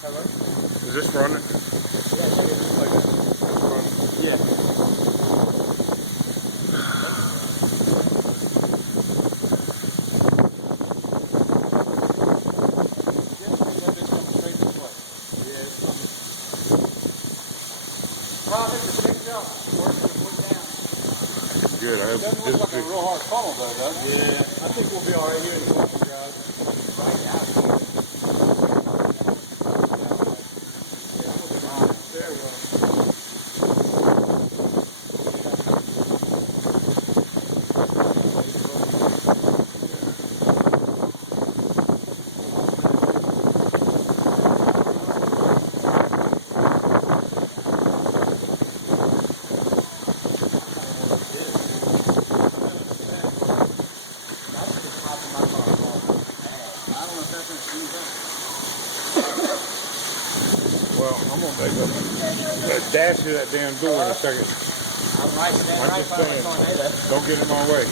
Hello? Is this running? Yeah, it is like that. Yeah. Good. I hope it doesn't look like a real hard funnel though, does it? Yeah, I think we'll be all right here in the parking garage. Right out here. Well, I'm gonna make a dash to that damn door in a second. I'm just saying, don't get in my way.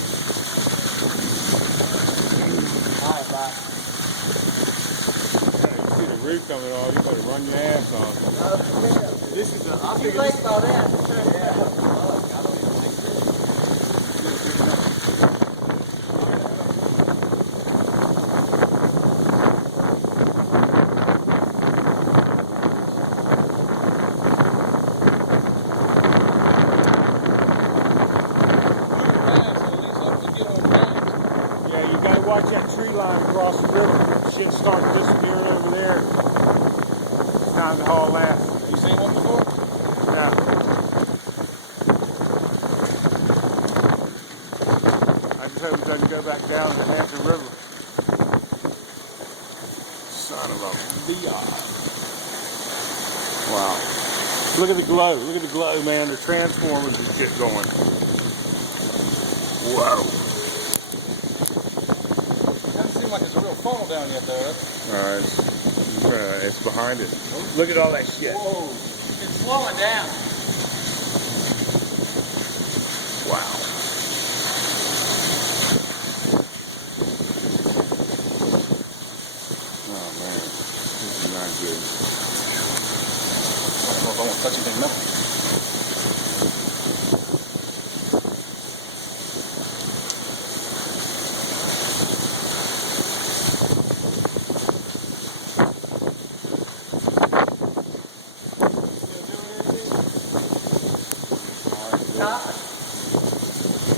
Alright, bye. You see the roof coming off, you better run your ass on. This is a, I think Too about that. watch that tree line across the river. Shit start disappearing over there. It's time to haul ass. You seen one before? Yeah. I just hope it doesn't go back down the Hampton River. Son of a biatch. Wow. Look at the glow. Look at the glow, man. The transformers and shit going. Whoa. Doesn't seem like it's a real funnel down yet, though. It's behind it. Look at all that shit. Whoa. It's slowing down. Wow. Oh, man. This is not good. I don't know if I want to touch anything metal.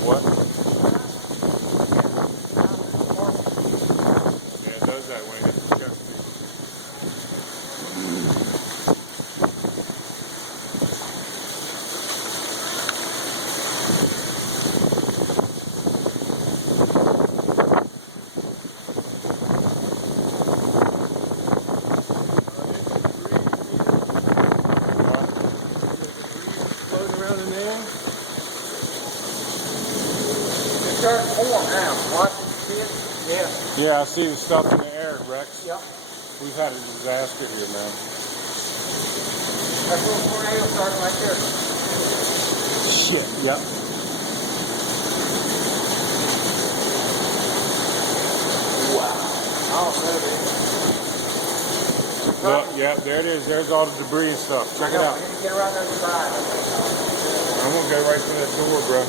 What? Yeah, it does that way. Floating around in there. Starting to form now. Watch it, see it? Yeah. Yeah, I see the stuff in the air, Rex. Yep. We've had a disaster here, man. That little tornado starting right there. Shit. Yep. Wow. Oh, there it is. Look, yep, there it is. There's all the debris and stuff. Check it out. We need to get around the other side. I'm gonna go right through that door, bro.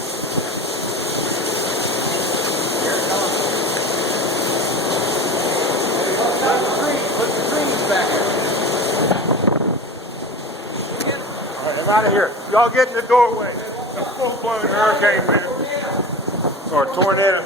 Put the trees back here. All right, I'm out of here. Y'all get in the doorway. A full-blown hurricane, man. Or a tornado.